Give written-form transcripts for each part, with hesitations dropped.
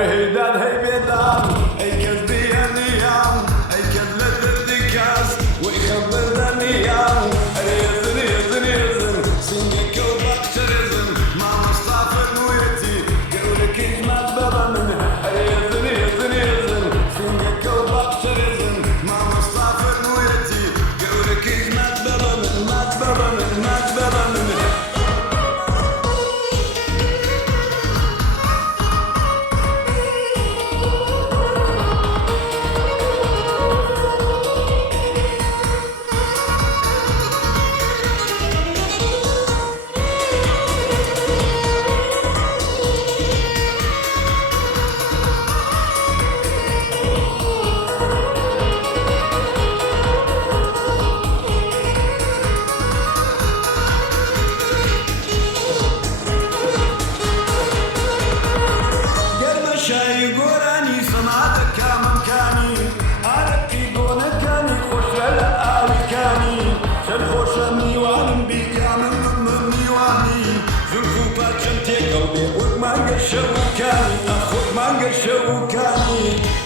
Hejdan, hej bedan, ej każdy janijam, ej każdy dykas, oj chabar danijam, rezin, rezin, rezin, singi kobak çerezin, mama stafır muyeti, gevre kizmat babanın, rezin, rezin, rezin, singi kobak çerezin, mama stafır muyeti, gevre kizmat babanın, mat babanın, mat babanın. شاي قراني سمعتك يا ممكاني عرفتي قونتاني خوش للآلكاني شل خوش ميوان بيك يا ميواني زلفو باتشنتي قلبي أخوك مانجا شوكاني أخوك مانجا شوكاني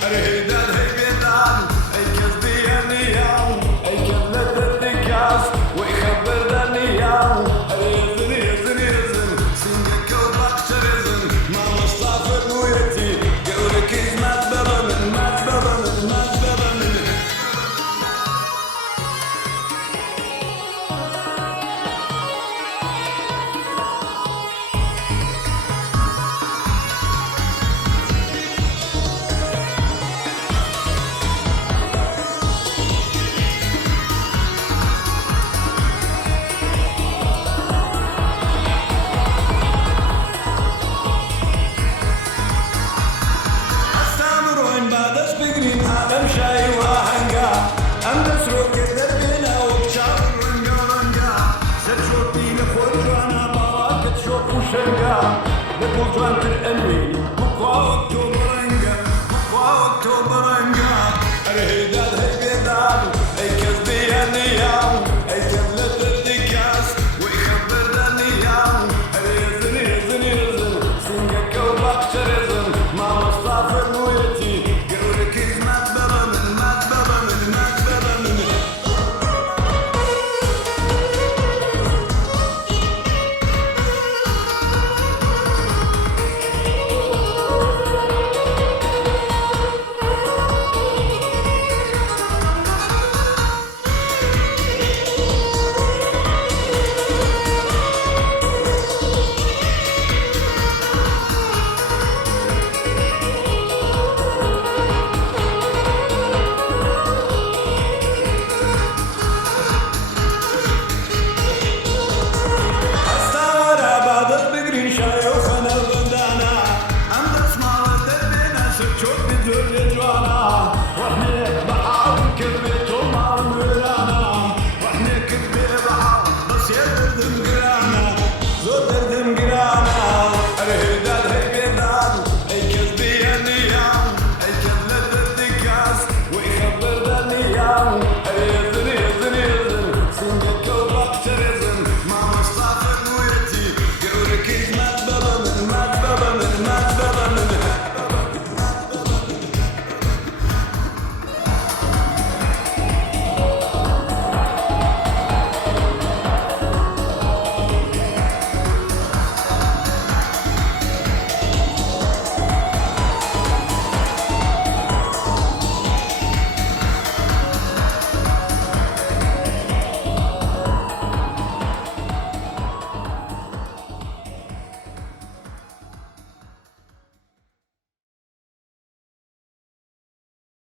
الهيدان هيبيدان أي كذبي هنيان أي كذلة الدكاس ويخبر دانيان ريزن ريزن ريزن سنجك وباكتر ريزن ما مصطفى نويتي I'm shy wahanga, I'm the stroke at the villa of Charanga. Set your pin of Fortuna, Bawa, get your Pushanga, the Pultran to Enemy, who called to